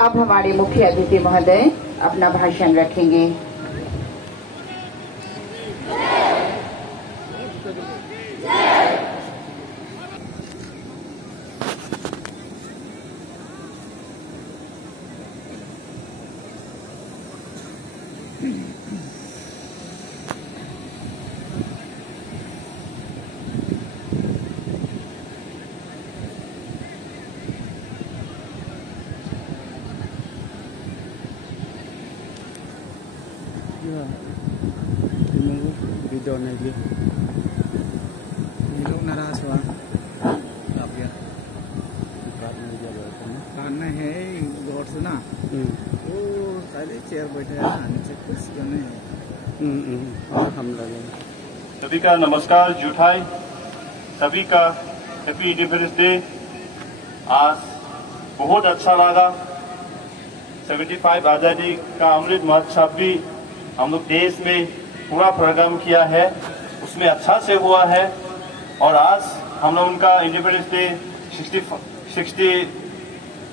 अब हमारे मुख्य अतिथि महोदय अपना भाषण रखेंगे। वीडियो नहीं ली, ये लोग नाराज हुआ अब गया काटना है गौर से ना। वो सारे चेयर बैठे हैं ना, नीचे कुर्सी करने हैं। हम लगे। सभी का नमस्कार जुटाई, सभी का हैप्पी इंडिपेंडेंस डे। आज बहुत अच्छा लगा। 75 आजादी का अमृत महोत्सव भी हम लोग देश में पूरा प्रोग्राम किया है, उसमें अच्छा से हुआ है। और आज हम लोग उनका इंडिपेंडेंस डे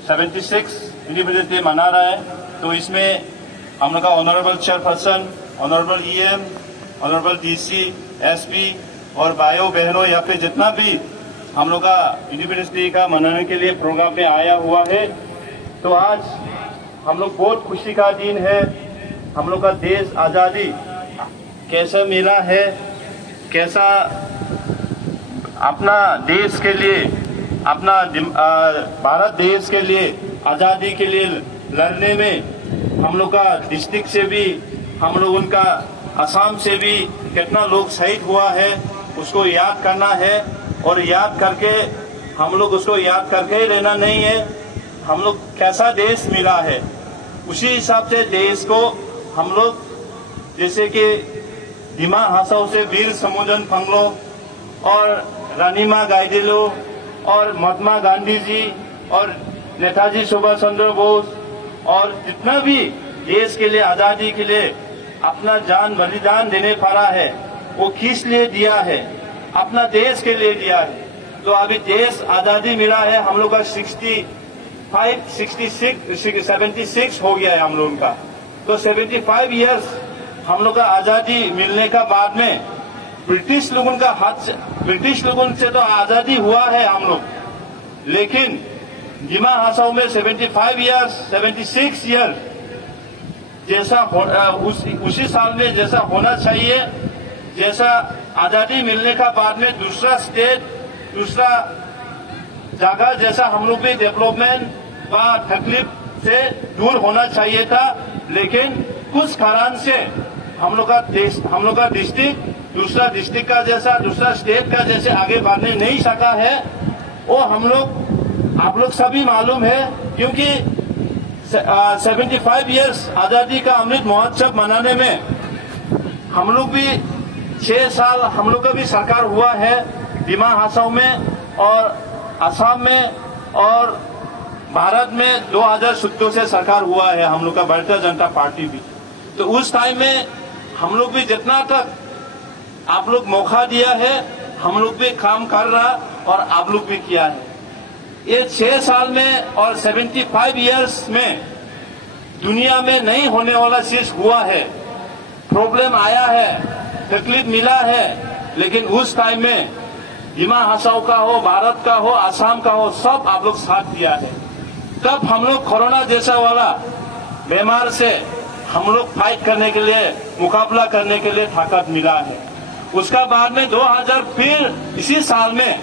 76 इंडिपेंडेंस डे मना रहा है। तो इसमें हम लोग का honourable chairperson, honourable EM, honourable DC, SP और भाइयों बहनों यहाँ पे जितना भी हम लोग का इंडिपेंडेंस डे का मनाने के लिए प्रोग्राम में आया हुआ है। तो आज हम लोग बहुत खुशी का दिन है। हम लोग का देश आजादी कैसा मिला है, कैसा अपना देश के लिए, अपना भारत देश के लिए आजादी के लिए लड़ने में हम लोग का डिस्ट्रिक्ट से भी, हम लोग उनका असम से भी कितना लोग शहीद हुआ है उसको याद करना है। और याद करके हम लोग उसको याद करके ही रहना नहीं है। हम लोग कैसा देश मिला है उसी हिसाब से देश को हम लोग, जैसे कि दिमा हासाओ से वीर समुद्रन फंगलो और रानीमा गाइडिलो और महात्मा गांधी जी और नेताजी सुभाष चंद्र बोस और जितना भी देश के लिए, आजादी के लिए अपना जान बलिदान देने पड़ा है, वो किस लिए दिया है? अपना देश के लिए दिया है। तो अभी देश आजादी मिला है, हम लोग का 76 हो गया है हम लोगों का। तो 75 इयर्स हम लोग का आजादी मिलने का बाद में ब्रिटिश लोगों का हाथ, ब्रिटिश लोगों से तो आजादी हुआ है हम लोग, लेकिन दिमा हासाओ में 76 इयर्स जैसा उसी साल में जैसा होना चाहिए, जैसा आजादी मिलने का बाद में दूसरा स्टेट, दूसरा जगह जैसा हम लोग भी डेवलपमेंट व तकलीफ से दूर होना चाहिए था। लेकिन कुछ कारण से हम लोग का डिस्ट्रिक्ट दूसरा डिस्ट्रिक्ट का जैसा, दूसरा स्टेट का जैसे आगे बढ़ने नहीं सका है। वो हम लोग, आप लोग सभी मालूम है, क्योंकि 75 इयर्स आजादी का अमृत महोत्सव मनाने में हम लोग भी 6 साल हम लोग का भी सरकार हुआ है दिमा हासाओ में और असम में, और भारत में 2017 से सरकार हुआ है हम लोग का भारतीय जनता पार्टी भी। तो उस टाइम में हम लोग भी जितना तक आप लोग मौका दिया है, हम लोग भी काम कर रहा और आप लोग भी किया है। ये 6 साल में और 75 इयर्स में दुनिया में नहीं होने वाला चीज हुआ है। प्रॉब्लम आया है, तकलीफ मिला है, लेकिन उस टाइम में दिमा हासाओ का हो, भारत का हो, असम का हो, सब आप लोग साथ दिया है। तब हम लोग कोरोना जैसा वाला बीमार से हम लोग फाइट करने के लिए, मुकाबला करने के लिए ताकत मिला है। उसका बाद में 2000 फिर इसी साल में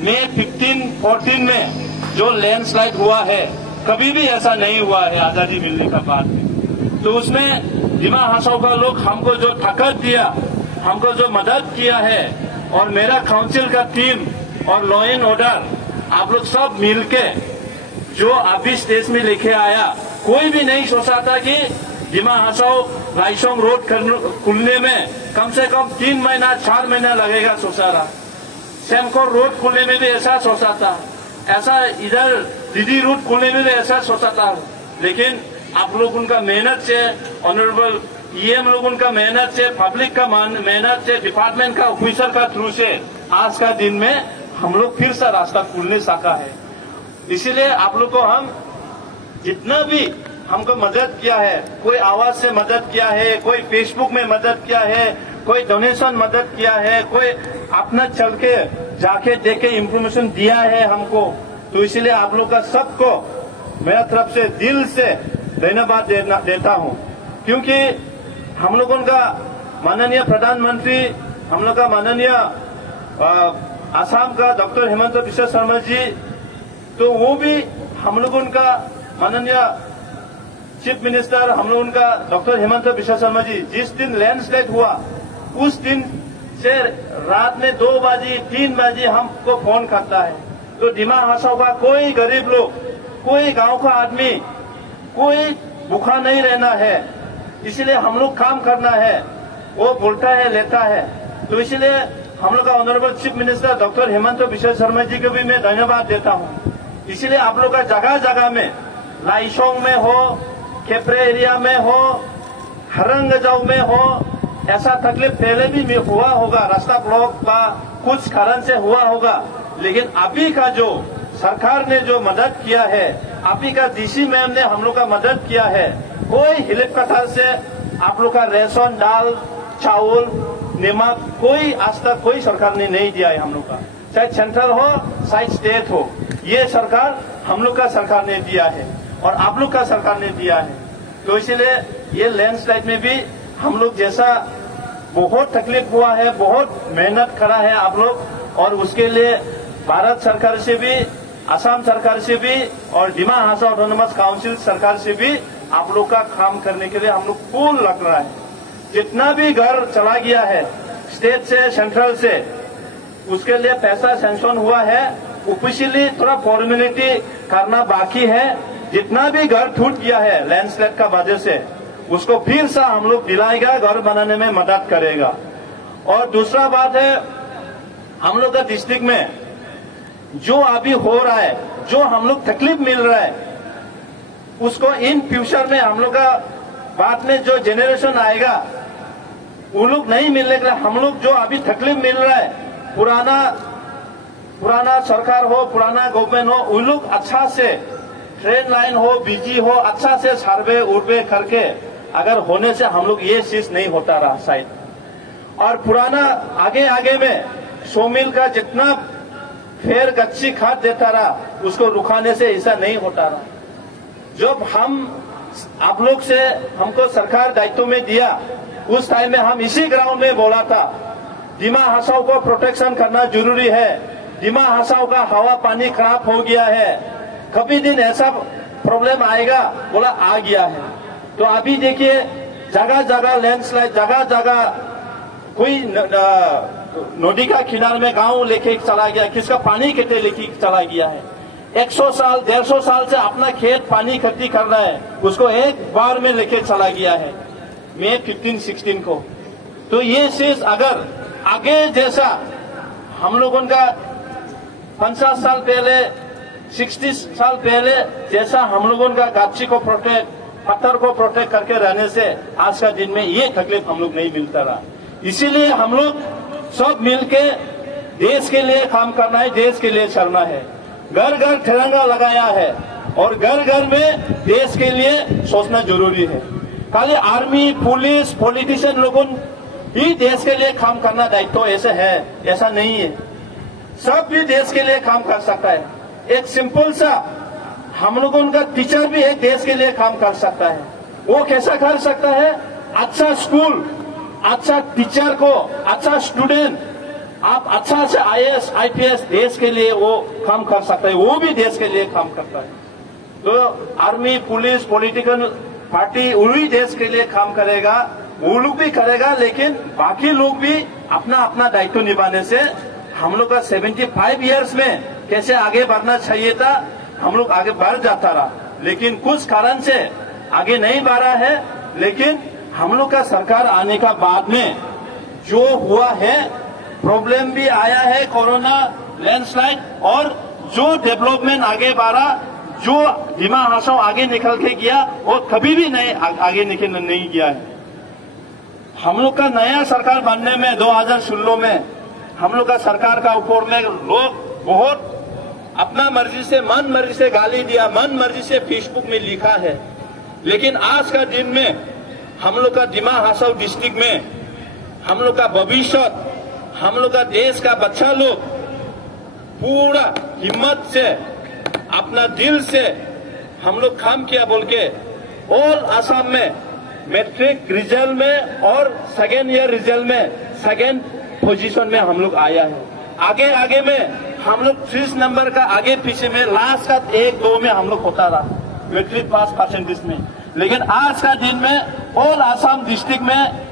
मई 15-14 में जो लैंडस्लाइड हुआ है, कभी भी ऐसा नहीं हुआ है आजादी मिलने का बाद में। तो उसमें दिमा हासाओ का लोग हमको जो ताकत दिया, हमको जो मदद किया है, और मेरा काउंसिल का टीम और लॉ एंड ऑर्डर आप लोग सब मिलके जो अभी स्टेज में लेके आया, कोई भी नहीं सोचा था कि दिमा हासाओ राइसोंग रोड खुलने में कम से कम 3 महीना 4 महीना लगेगा सोचा रहा। सेमकोर रोड खुलने में भी ऐसा सोचा था, ऐसा इधर दीदी रोड खुलने में भी ऐसा सोचा था। लेकिन आप लोग उनका मेहनत से, ऑनरेबल EM लोग उनका मेहनत से, पब्लिक का मेहनत से, डिपार्टमेंट का ऑफिसर का थ्रू से आज का दिन में हम लोग फिर से रास्ता खुलने सका है। इसीलिए आप लोग को हम जितना भी हमको मदद किया है, कोई आवाज से मदद किया है, कोई फेसबुक में मदद किया है, कोई डोनेशन मदद किया है, कोई अपना चल के जाके देखे इंफॉर्मेशन दिया है हमको। तो इसलिए आप लोग का सबको मेरा तरफ से दिल से धन्यवाद देता हूं, क्योंकि हम लोगों का माननीय प्रधानमंत्री, हम लोग का माननीय आसाम का डॉक्टर हेमंत बिश्व शर्मा जी, तो वो भी हम लोगों का माननीय चीफ मिनिस्टर, हम लोगों का डॉक्टर हेमंत बिश्व शर्मा जी, जिस दिन लैंडस्लाइड हुआ उस दिन से रात में 2 बजे 3 बजे हमको फोन करता है। तो दिमा हासाओ का कोई गरीब लोग, कोई गांव का आदमी, कोई भूखा नहीं रहना है। इसलिए हम लोग काम करना है, वो बोलता है लेता है। तो इसलिए हम लोग का honourable chief minister doctor Hemant Biswa Sarma ji को भी मैं धन्यवाद देता हूँ। इसलिए आप लोग का जगह जगह में, लाइशोंग में हो, खेपरे एरिया में हो, हरंगजाऊ में हो, ऐसा तकलीफ पहले भी हुआ होगा, रास्ता ब्लॉक का कुछ कारण से हुआ होगा। लेकिन अभी का जो सरकार ने जो मदद किया है, अभी का डीसी मैम ने हम लोग का मदद किया है, कोई हिलिप कथार से आप लोग का रेशन, दाल, चावल, नमक कोई आज तक कोई सरकार ने नहीं दिया है हम लोग का, चाहे सेंट्रल हो चाहे स्टेट हो। ये सरकार हम लोग का सरकार ने दिया है और आप लोग का सरकार ने दिया है। तो इसलिए ये लैंडस्लाइड में भी हम लोग जैसा बहुत तकलीफ हुआ है, बहुत मेहनत करा है आप लोग, और उसके लिए भारत सरकार से भी, असम सरकार से भी और डिमा हासा ऑटोनोमस काउंसिल सरकार से भी आप लोग का काम करने के लिए हम लोग फूल लग रहा है। जितना भी घर चला गया है स्टेट से, सेंट्रल से, उसके लिए पैसा सैंक्शन हुआ है। ऑफिशियली थोड़ा फॉर्मेलिटी करना बाकी है। जितना भी घर टूट गया है लैंडस्लाइड का वजह से, उसको फिर से हम लोग दिलाएगा, घर बनाने में मदद करेगा। और दूसरा बात है, हम लोग का डिस्ट्रिक्ट में जो अभी हो रहा है, जो हम लोग तकलीफ मिल रहा है, उसको इन फ्यूचर में हम लोग का बाद में जो जेनरेशन आएगा वो लोग नहीं मिलने के लिए हम लोग जो अभी तकलीफ मिल रहा है, पुराना सरकार हो, पुराना गवर्नमेंट हो, वो लोग अच्छा से ट्रेन लाइन हो, बिजी हो, अच्छा से सर्वे उर्वे करके अगर होने से हम लोग ये चीज नहीं होता रहा शायद। और पुराना आगे में सोमिल का जितना फेर कच्ची खाद देता रहा, उसको रुकाने से ऐसा नहीं होता रहा। जब हम आप लोग से हमको सरकार दायित्व में दिया, उस टाइम में हम इसी ग्राउंड में बोला था, दिमा हासाओ को प्रोटेक्शन करना जरूरी है। दिमा हासाओ का हवा पानी खराब हो गया है, कभी दिन ऐसा प्रॉब्लम आएगा, बोला आ गया है। तो अभी देखिए जगह जगह लैंडस्लाइड, जगह जगह कोई नदी का किनारे में गांव लेके चला गया, किसका पानी कितने लेके चला गया है। 100 साल 150 साल से अपना खेत पानी इकट्ठी कर रहा है, उसको एक बार में लेके चला गया है मई 15-16 को। तो ये चीज अगर आगे जैसा हम लोगों का 50 साल पहले, 60 साल पहले जैसा हम लोगों का गाछी को प्रोटेक्ट, पत्थर को प्रोटेक्ट करके रहने से आज का दिन में ये तकलीफ हम लोग नहीं मिलता रहा। इसीलिए हम लोग सब मिलके देश के लिए काम करना है, देश के लिए चलना है। घर घर तिरंगा लगाया है और घर घर में देश के लिए सोचना जरूरी है। खाली आर्मी, पुलिस, पॉलिटिशियन लोगों ही देश के लिए काम करना दायित्व ऐसे है, ऐसा नहीं है। सब भी देश के लिए काम कर सकता है। एक सिंपल सा हम लोगों का टीचर भी एक देश के लिए काम कर सकता है। वो कैसा कर सकता है? अच्छा स्कूल, अच्छा टीचर को, अच्छा स्टूडेंट, आप अच्छा से IAS, IPS देश के लिए वो काम कर सकता है, वो भी देश के लिए काम करता है। तो आर्मी, पुलिस, पॉलिटिकल पार्टी वो भी देश के लिए काम करेगा, वो लोग भी करेगा, लेकिन बाकी लोग भी अपना अपना दायित्व निभाने से हम लोग का 75 इयर्स में कैसे आगे बढ़ना चाहिए था, हम लोग आगे बढ़ जाता रहा। लेकिन कुछ कारण से आगे नहीं बढ़ा है। लेकिन हम लोग का सरकार आने का बाद में जो हुआ है, प्रॉब्लम भी आया है, कोरोना, लैंडस्लाइड, और जो डेवलपमेंट आगे बढ़ा, जो दिमा हासाओ आगे निकल के गया, वो कभी भी नहीं आगे निकल नहीं गया है। हम लोग का नया सरकार बनने में 2016 में हम लोग का सरकार का ऊपर में लोग बहुत अपना मर्जी से मन मर्जी से गाली दिया, मन मर्जी से फेसबुक में लिखा है। लेकिन आज का दिन में हम लोग का दिमा हासाओ डिस्ट्रिक्ट में हम लोग का भविष्य, हम लोग का देश का बच्चा लोग पूरा हिम्मत से अपना दिल से हम लोग काम किया बोल के ऑल आसाम में मैट्रिक रिजल्ट में और सेकेंड ईयर रिजल्ट में सेकेंड पोजीशन में हम लोग आया है। आगे आगे में हम लोग 30 नंबर का आगे पीछे में लास्ट का 1-2 में हम लोग होता रहा मैट्रिक पास परसेंटेज में। लेकिन आज का दिन में ऑल आसाम डिस्ट्रिक्ट में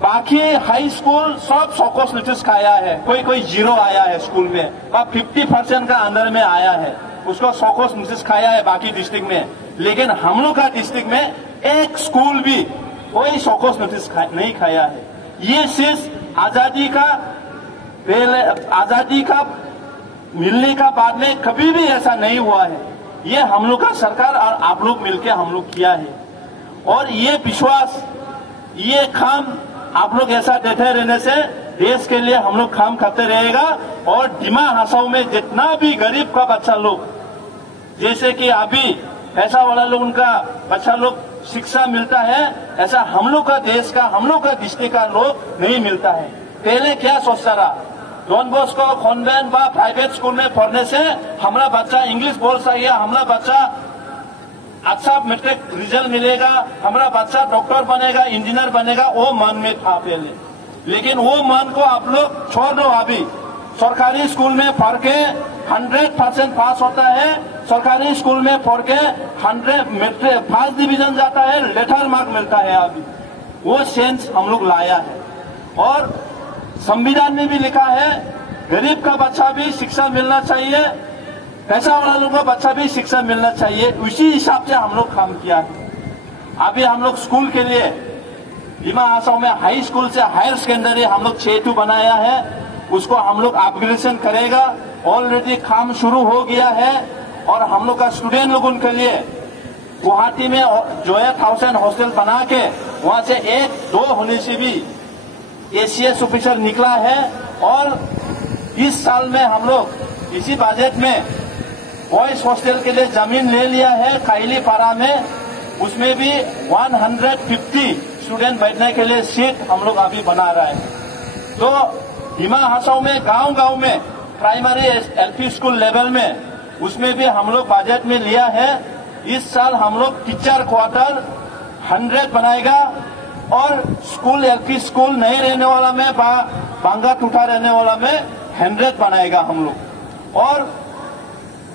बाकी हाई स्कूल सब सकोस नोटिस का आया है, कोई कोई 0 आया है स्कूल में और 50% का अंदर में आया है, उसको सकोस नोटिस खाया है बाकी डिस्ट्रिक्ट में। लेकिन हम लोग का डिस्ट्रिक्ट में एक स्कूल भी कोई सकोस नोटिस नहीं खाया है। ये सिर्फ आजादी का पहले, आजादी का मिलने का बाद में कभी भी ऐसा नहीं हुआ है। ये हम लोग का सरकार और आप लोग मिलकर हम लोग किया है। और ये विश्वास, ये काम आप लोग ऐसा देते रहने से देश के लिए हम लोग काम करते रहेगा। और दिमा हासाओ में जितना भी गरीब का बच्चा लोग, जैसे कि अभी ऐसा वाला लोग उनका बच्चा लोग शिक्षा मिलता है, ऐसा हम लोग का देश का, हम लोग का डिस्ट्रिक्ट का लोग नहीं मिलता है। पहले क्या सोचता रहा, डॉन बॉस्को कॉन्वेंट व प्राइवेट स्कूल में पढ़ने से हमारा बच्चा इंग्लिश बोल सके, हमारा बच्चा अच्छा मैट्रिक रिजल्ट मिलेगा, हमारा बच्चा डॉक्टर बनेगा, इंजीनियर बनेगा, वो मन में था पहले। लेकिन वो मन को आप लोग छोड़ दो। अभी सरकारी स्कूल में पढ़ के 100% पास होता है, सरकारी स्कूल में पढ़ के 100 मैट्रिक फर्स्ट डिवीजन जाता है, लेटर मार्क मिलता है। अभी वो सेंस हम लोग लाया है। और संविधान में भी लिखा है गरीब का बच्चा भी शिक्षा मिलना चाहिए, पैसा वाला लोगों का बच्चा भी शिक्षा मिलना चाहिए। उसी हिसाब से हम लोग काम किया है। अभी हम लोग स्कूल के लिए दिमा हासाओ में हाई स्कूल से हायर सेकेंडरी हम लोग 6 बनाया है, उसको हम लोग अपग्रेडेशन करेगा। ऑलरेडी काम शुरू हो गया है। और हम लोग का स्टूडेंट लोगों के लिए गुवाहाटी में जो है 1000 हॉस्टल बना के वहां से 1-2 होने से भी ACS ऑफिसर निकला है। और इस साल में हम लोग इसी बजट में बॉयज हॉस्टल के लिए जमीन ले लिया है काइली पारा में, उसमें भी 150 स्टूडेंट बैठने के लिए सीट हम लोग अभी बना रहे हैं। तो दिमा हासाओ में गांव-गांव में प्राइमरी LP स्कूल लेवल में उसमें भी हम लोग बजट में लिया है। इस साल हम लोग टीचर क्वार्टर 100 बनाएगा और स्कूल LP स्कूल नहीं रहने वाला में बांगा टूटा रहने वाला में 100 बनाएगा हम लोग। और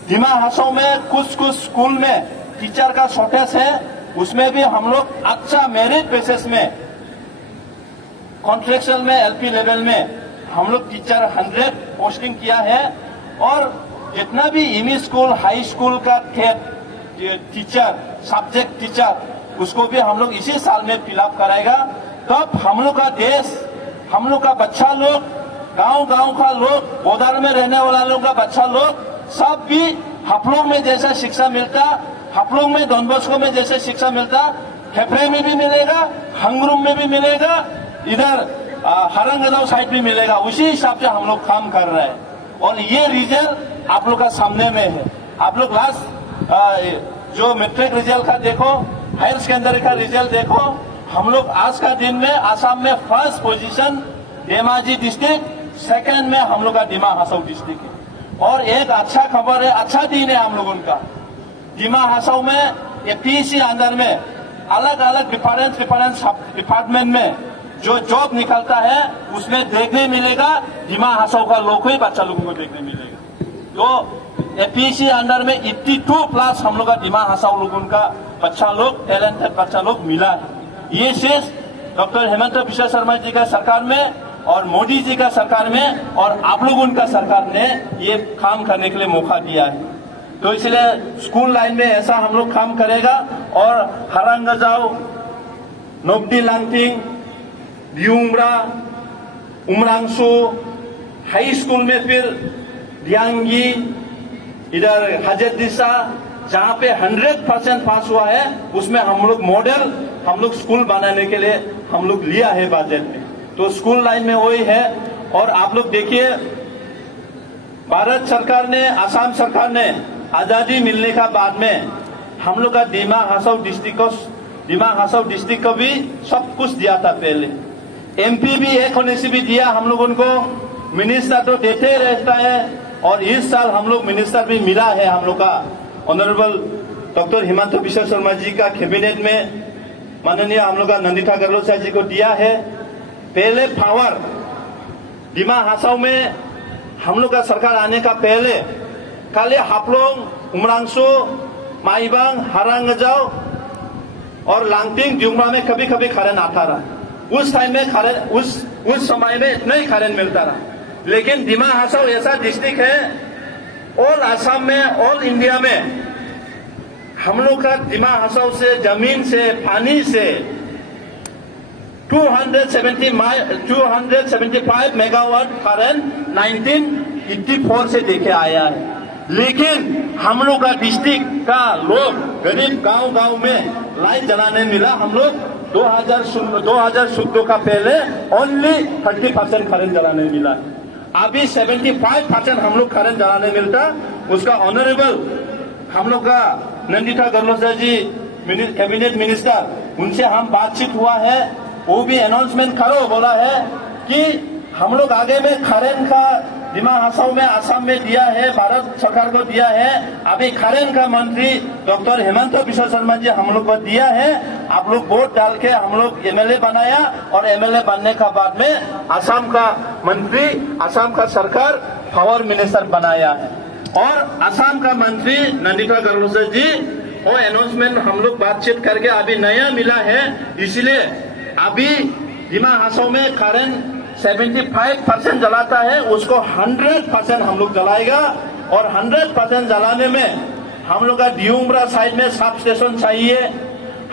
दिमा हासाओ में कुछ स्कूल में टीचर का शॉर्टेज है, उसमें भी हम लोग अच्छा मेरिट बेसिस में कॉन्ट्रैक्चुअल में LP लेवल में हम लोग टीचर 100 पोस्टिंग किया है। और जितना भी इमी स्कूल हाई स्कूल का टीचर सब्जेक्ट टीचर उसको भी हम लोग इसी साल में फिलअप कराएगा। तब हम लोग का देश, हम लोग का बच्चा लोग, गांव-गांव का लोग, बॉर्डर में रहने वाला लोग का बच्चा लोग सब भी हाफलोंग में जैसा शिक्षा मिलता, हाफलोंग में डॉन बॉस्को में जैसे शिक्षा मिलता, खेपरे में भी मिलेगा, हंगरुम में भी मिलेगा, इधर हरंगजाव साइड भी मिलेगा। उसी हिसाब से हम लोग काम कर रहे हैं। और ये रिजल्ट आप लोग का सामने में है। आप लोग लास्ट जो मैट्रिक रिजल्ट का देखो, हायर सेकेंडरी का रिजल्ट देखो। हम लोग आज का दिन में आसाम में first position Dhemaji district, second में हम लोग का दिमा हासाओ डिस्ट्रिक्ट है। और एक अच्छा खबर है, अच्छा दिन है हम लोगों का। दिमा हासाओ में PEC अंदर में अलग अलग डिपार्टमेंट में जो जॉब निकलता है उसमें देखने मिलेगा दिमा हासाओ का लोग ही बच्चा लोगों को देखने मिलेगा। तो PEC अंदर में 82+ हम लोग का दिमा हासाओ लोगों का बच्चा लोग, टैलेंटेड बच्चा लोग मिला है। ये सिर्फ डॉक्टर हेमंत बिश्व शर्मा जी का सरकार में और मोदी जी का सरकार में और आप लोगों का सरकार ने ये काम करने के लिए मौका दिया है। तो इसलिए स्कूल लाइन में ऐसा हम लोग काम करेगा। और हरंगजाव, नोबडी लांगटिंग, दियुमरा, उमरांसू, हाई स्कूल में फिर दियांगी, इधर हजरत दिशा, जहाँ पे 100% पास हुआ है उसमें हम लोग मॉडल हम लोग स्कूल बनाने के लिए हम लोग लिया है बजट में। तो स्कूल लाइन में वही है। और आप लोग देखिए भारत सरकार ने, असम सरकार ने आजादी मिलने का बाद में हम लोग का डिमा हासाओ डिस्ट्रिक्ट को भी सब कुछ दिया था पहले। एमपी भी एक होने से भी दिया हम लोग उनको, मिनिस्टर तो देते रहता है। और इस साल हम लोग मिनिस्टर भी मिला है हम लोग का ऑनरेबल डॉक्टर हिमंत बिश्व शर्मा जी का कैबिनेट में माननीय हम लोग का नंदिता गर्लोचा जी को दिया है। पहले पावर डिमा हासाओ में हम लोग का सरकार आने का पहले खाली हापलोंग, उमरांसो, माईबांग, हारांगजाओ और लांगटिंग जुमरा में कभी कभी खरन आता रहा। उस टाइम में खरन उस समय में इतना ही खरन मिलता रहा। लेकिन डिमा हासाओ ऐसा डिस्ट्रिक्ट है ऑल असम में, ऑल इंडिया में हम लोग का डिमा हासाओ से जमीन से, पानी से 275 मेगावाट करंट 1984 से देखे आया है। लेकिन हम लोग का डिस्ट्रिक्ट का लोग गरीब गांव में लाइट जलाने मिला हम लोग 2014 का पहले ओनली 30% करंट जलाने मिला। अभी 75% हम लोग करंट जलाने मिलता। उसका ऑनरेबल हम लोग का नंदिता गर्लोचा जी कैबिनेट मिनिस्टर, उनसे हम बातचीत हुआ है, वो भी अनाउंसमेंट करो बोला है कि हम लोग आगे में खरेन का डिमा हासाओ में असम में दिया है, भारत सरकार को दिया है। अभी खरेन का मंत्री डॉक्टर हिमंत बिश्व शर्मा जी हम लोग को दिया है। आप लोग वोट डाल के हम लोग एमएलए बनाया और एमएलए बनने का बाद में असम का मंत्री, असम का सरकार पावर मिनिस्टर बनाया है। और असम का मंत्री नंदिता गर्लोचा जी वो अनाउंसमेंट हम लोग बातचीत करके अभी नया मिला है। इसलिए अभी डिमा हासाओ में करंट 75% जलाता है, उसको 100% हम लोग जलाएगा। और 100% जलाने में हम लोग का दियुमरा साइड में सब स्टेशन चाहिए,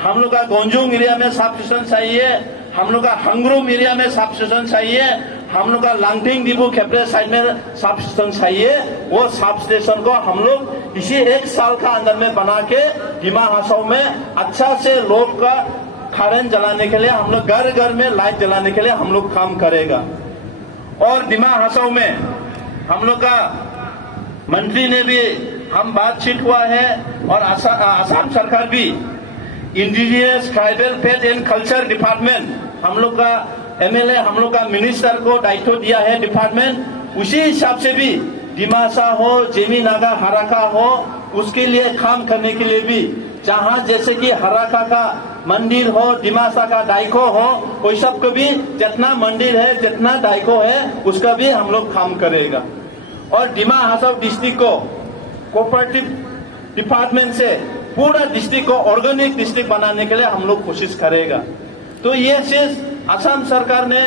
हम लोग का गोंजुंग एरिया में सब स्टेशन चाहिए, हम लोग का हंगरूम एरिया में सब स्टेशन चाहिए, हम लोग का लांगटिंग डिबू खेपरे साइड में सब स्टेशन चाहिए। वो सब स्टेशन को हम लोग इसी 1 साल का अंदर में बना के डिमा हासाओ में अच्छा से लोग का करंट जलाने के लिए हम लोग घर घर में लाइट जलाने के लिए हम लोग काम करेगा। और डिमा हासाओ में हम लोग का मंत्री ने भी हम बातचीत हुआ है और असम सरकार भी indigenous tribal faith and culture department हम लोग का एमएलए, हम लोग का मिनिस्टर को दायित्व दिया है डिपार्टमेंट। उसी हिसाब से भी डिमासा हो, जेमी नागा हराका हो, उसके लिए काम करने के लिए भी जहाँ जैसे कि हराका का मंदिर हो, डिमासा का डाइको हो, कोई सब को भी जितना मंदिर है, जितना डाइको है, उसका भी हम लोग काम करेगा। और डिमा हासाओ डिस्ट्रिक्ट को कोऑपरेटिव डिपार्टमेंट से पूरा डिस्ट्रिक्ट को ऑर्गेनिक डिस्ट्रिक्ट बनाने के लिए हम लोग कोशिश करेगा। तो ये चीज असम सरकार ने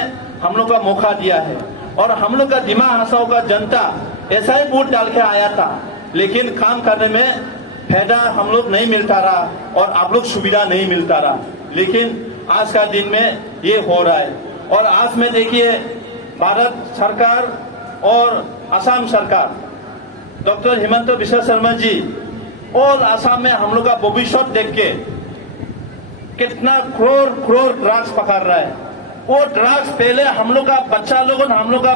हम लोग का मौका दिया है। और हम लोग का डिमा हासाओ का जनता ऐसा ही वोट डाल के आया था, लेकिन काम करने में फायदा हम लोग नहीं मिलता रहा और आप लोग सुविधा नहीं मिलता रहा। लेकिन आज का दिन में ये हो रहा है। और आज में देखिए भारत सरकार और असम सरकार डॉक्टर हिमंत बिश्व शर्मा जी और असम में हम लोग का भविष्य देख के कितना करोड़ ड्रग्स पकड़ रहा है। वो ड्रग्स पहले हम लोग का बच्चा लोगों, हम लोग का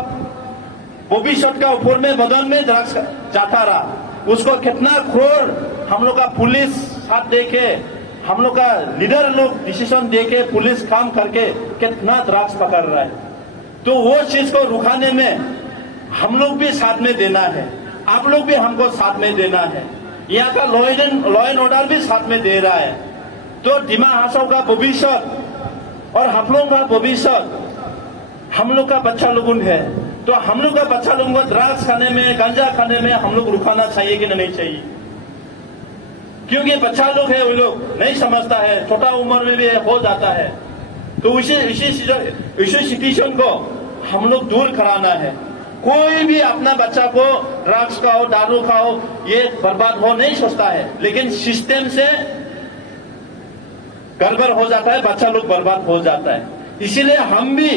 भविष्य का ऊपर में बदन में ड्रग्स जाता रहा, उसको कितना करोड़ हम लोग का पुलिस साथ दे के, हम लोग का लीडर लोग डिसीजन दे के, पुलिस काम करके कितना ड्रग्स पकड़ रहा है। तो वो चीज को रुकाने में हम लोग भी साथ में देना है, आप लोग भी हमको साथ में देना है। यहाँ का लॉ एंड ऑर्डर भी साथ में दे रहा है। तो डिमा हासाओ का भविष्य और हम लोग का भविष्य हम लोग का बच्चा लोगों है। तो हम लोग का बच्चा लोगों को ड्रग्स खाने में, गांजा खाने में हम लोग रुकाना चाहिए कि नहीं चाहिए? क्योंकि बच्चा लोग है, वो लोग नहीं समझता है, छोटा उम्र में भी हो जाता है। तो इसी सिचुएशन को हम लोग दूर कराना है। कोई भी अपना बच्चा को ड्रग्स खाओ, दारू खाओ, ये बर्बाद हो नहीं सोचता है, लेकिन सिस्टम से गड़बड़ हो जाता है, बच्चा लोग बर्बाद हो जाता है। इसीलिए हम भी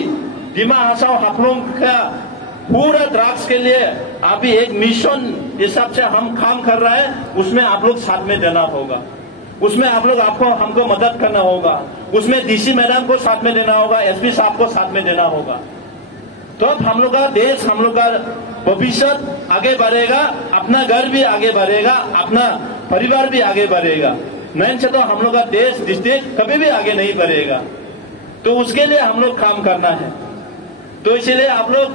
डिमा हासाओ आप लोग का पूरा ड्रग्स के लिए अभी एक मिशन हिसाब से हम काम कर रहे हैं, उसमें आप लोग साथ में देना होगा, उसमें आप लोग हमको मदद करना होगा, उसमें डीसी मैडम को साथ में देना होगा, एसपी साहब को साथ में देना होगा। तो अब हम लोग का देश, हम लोग का भविष्य आगे बढ़ेगा, अपना घर भी आगे बढ़ेगा, अपना परिवार भी आगे बढ़ेगा। नहीं से तो हम लोग का देश डिस्ट्रिक्ट कभी भी आगे नहीं बढ़ेगा। तो उसके लिए हम लोग काम करना है। तो इसलिए आप लोग,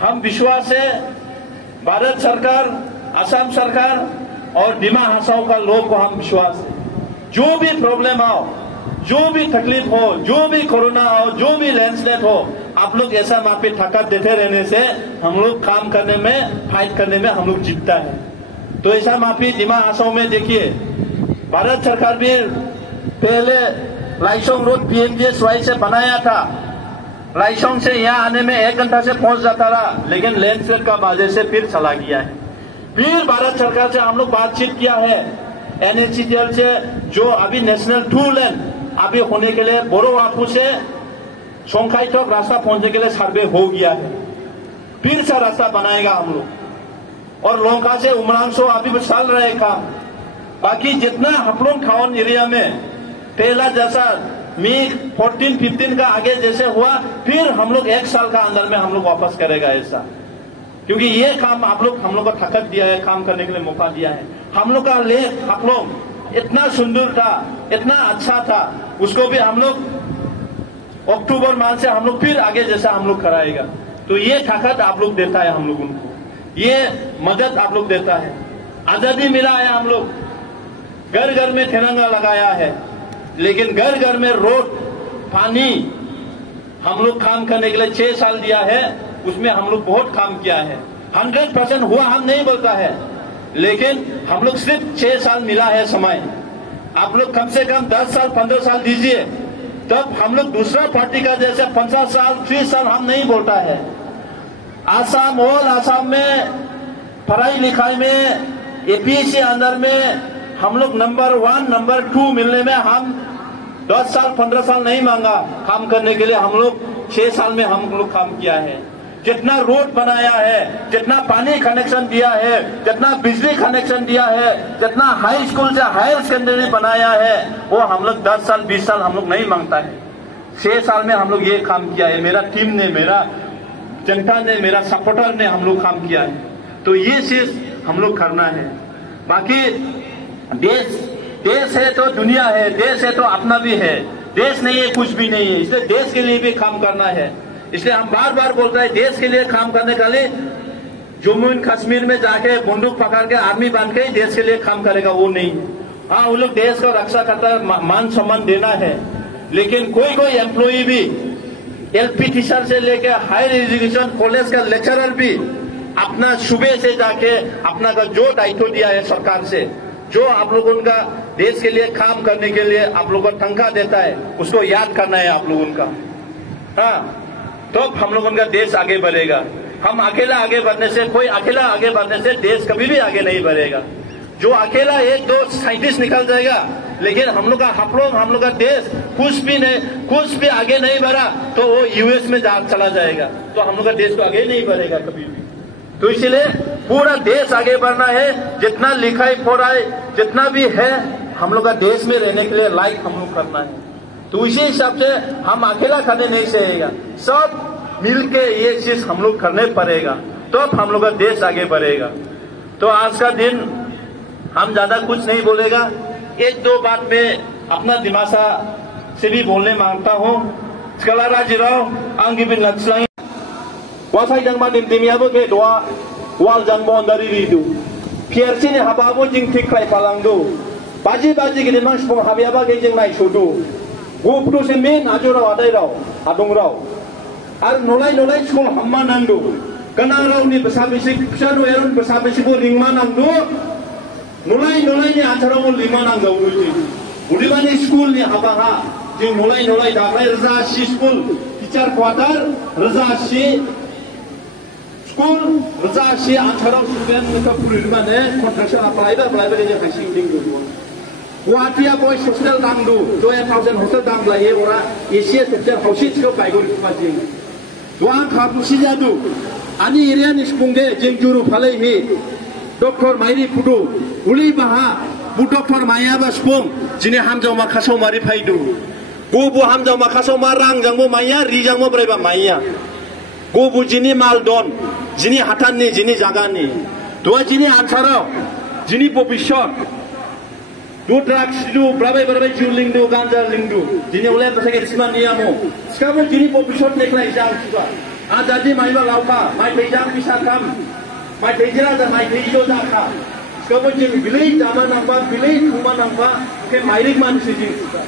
हम विश्वास है भारत सरकार, असम सरकार और डिमा हासाओ का लोग को हम विश्वास है, जो भी प्रॉब्लम आओ, जो भी तकलीफ हो, जो भी कोरोना हो, जो भी लैंडस्लाइड हो, आप लोग ऐसा वहां पे ताकत देते रहने से हम लोग काम करने में, फाइट करने में हम लोग जीतता है। तो ऐसा माफी डिमा हासाओ में देखिए, भारत सरकार भी पहले लाइसोंग रोड PMGSY से बनाया था। लाइसोंग से यहाँ आने में 1 घंटा से पहुंच जाता रहा, लेकिन लैंडस्लाइड का वजह से फिर चला गया है। फिर भारत सरकार से हम लोग बातचीत किया है NHCTL से, जो अभी नेशनल 2 लेन अभी होने के लिए बोरोवापू से सोंखाई तक रास्ता पहुंचने के लिए सर्वे हो गया है। फिर से रास्ता बनाएगा हम लोग। और लोंका से उमरांसो अभी भी चल रहे काम। बाकी जितना हपलोंग खावन एरिया में पहला जैसा मई 14-15 का आगे जैसे हुआ, फिर हम लोग 1 साल का अंदर में हम लोग वापस करेगा ऐसा। क्योंकि ये काम आप लोग हम लोग को ताकत दिया है, काम करने के लिए मौका दिया है। हम लोग का लेख आप लोग इतना सुंदर था, इतना अच्छा था, उसको भी हम लोग अक्टूबर माह से हम लोग फिर आगे जैसा हम लोग कराएगा। तो ये ताकत आप लोग देता है हम लोग उनको, ये मदद आप लोग देता है। आजादी मिला है, हम लोग घर घर में तिरंगा लगाया है, लेकिन घर घर में रोड, पानी हम लोग काम करने के लिए 6 साल दिया है। उसमें हम लोग बहुत काम किया है। 100% हुआ हम नहीं बोलता है, लेकिन हम लोग सिर्फ 6 साल मिला है समय। आप लोग कम से कम 10 साल 15 साल दीजिए, तब हम लोग दूसरा पार्टी का जैसे 50 साल 30 साल हम नहीं बोलता है। आसाम और आसाम में पढ़ाई लिखाई में APSC अंदर में हम लोग नंबर 1 नंबर 2 मिलने में हम 10 साल 15 साल नहीं मांगा काम करने के लिए। हम लोग 6 साल में हम लोग काम किया है। जितना रोड बनाया है, जितना पानी कनेक्शन दिया है, जितना बिजली कनेक्शन दिया है, जितना हाई स्कूल से हायर सेकेंडरी बनाया है, वो हम लोग 10 साल 20 साल हम लोग नहीं मांगता है। 6 साल में हम लोग ये काम किया है। मेरा टीम ने, मेरा जनता ने, मेरा सपोर्टर ने हम लोग काम किया है। तो ये चीज हम लोग करना है। बाकी देश है तो दुनिया है, देश है तो अपना भी है, देश नहीं है कुछ भी नहीं है। इसलिए देश के लिए भी काम करना है। इसलिए हम बार बार बोलते हैं, देश के लिए काम करने के लिए जम्मू एंड कश्मीर में जाके बंदूक पकड़ के आर्मी बांध के देश के लिए काम करेगा, वो नहीं है। हाँ, वो लोग देश को रक्षा करता है, मान सम्मान देना है, लेकिन कोई कोई एम्प्लॉई भी LP टीचर से लेके हायर एजुकेशन कॉलेज का लेक्चरर भी अपना सुबह से जाके अपना का जो दायित्व दिया है सरकार से, जो आप लोग उनका देश के लिए काम करने के लिए आप लोगों को तनख्वाह देता है, उसको याद करना है आप लोग उनका। हाँ, तो हम लोग उनका देश आगे बढ़ेगा। हम अकेला आगे बढ़ने से, कोई अकेला आगे बढ़ने से देश कभी भी आगे नहीं बढ़ेगा। जो अकेला 1-2 साइंटिस्ट निकल जाएगा, लेकिन हम लोग का देश कुछ भी आगे नहीं बढ़ा तो वो US में चला जाएगा। तो हम लोग का देश तो आगे नहीं बढ़ेगा कभी भी। तो इसलिए पूरा देश आगे बढ़ना है। जितना लिखाई पढ़ाई जितना भी है, हम लोग का देश में रहने के लिए लाइक हम लोग करना है। तो इसी हिसाब से हम अकेला करने नहीं सकेगा, सब मिलके ये चीज हम लोग करने पड़ेगा, तो अब हम लोग का देश आगे बढ़ेगा। तो आज का दिन हम ज्यादा कुछ नहीं बोलेगा, 1-2 बात में अपना दिमासा से भी बोलने मांगता हूँ। स्कलारा जिराव आंगी बिन लक्ष्य वासाई जंगमा दिमियाबो के दोआ वाल जंगबो अंदारी रिदु फियरसी ने हाबाबो जिंग थिक खाय पालांगदो बाजी गिदिमा सिफुं हाबियाबा के जिंग नायसुदु गुपटु से मेन आजोराव आदायराव आदंराव आरो नलाय स्कुल हाममा नांगदो गना रावनि बसाबिसि फिसानो एरन बसाबिसिबो रिंमा नांगदो नलाय नि आचाराव लिमा नांगौ उदिबानि स्कुल नि हाबाहा जों नलाय दाख्लाय रजासि स्कुल टीचार क्वार्टार रजासि स्कुल रजासि आचाराव स्टुडेन्ट का पुरिमाने कन्ट्राक्शन अप्लाइबा जे हाइसिं दिंगो गुवाहाटीया बयस हस्टेल दांगदो जया थाउजेंड हस्टेल दांग्लाये ओरा एसिया हस्टेल हाउसिंग बाइगो फाजिं दुआ खाबुसि जादु आनि एरिया निस्पुंगे जों जुरु फाले हे डॉक्टर माइरी फुदु उली बाहा बु डॉक्टर मायाबा स्पुं जिने हामजाव माखासाव मारि फाइदु बु हामजाव माखासाव मा रांजांबो माइया रिजांबो ब्राइबा माइया Gobu jini maldon, jini hatan ni, jini jaga ni. Dua jini ansaro, jini popishot. Dua drugs itu berapa jur lingdu, ganja lingdu. Jini oleh pasal kisman ni amu. Sekarang jini popishot neklai jang juga. Jadi main lauka, main bejang bisa kam, main bejera dan main bejo jaka. Sekarang jini bilai zaman nampak, bilai rumah nampak, ke mairik manusia jini juga.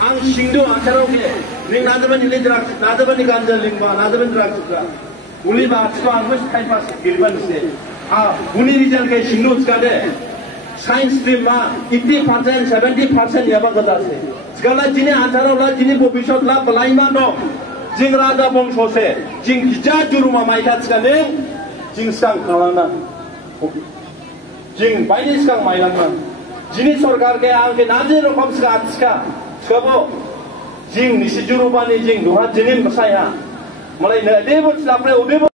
Ang singdo ansaro ke, ning nadaban ini drugs, nadaban ini ganja lingba, nadaban drugs juga. Uli bahas tu ang mesti time pass giliban se. Uli rizal ke singdo sekade. Science stream ma 80%, 70% ya bang kata se. Segala jini ansaro lah, jini bobishot lah, pelai ma dong. Jing raja bong sose, jing hijau juru ma maikat sekade, jing sang kalana. Jing bayi sekarang mailana. Jini सरकार के आंके नाजे रकम से आज का कबो जिंग निसी जुरुबानी जिंग दुहा जिनिन बसाया मलाई न देव लापरे उदेव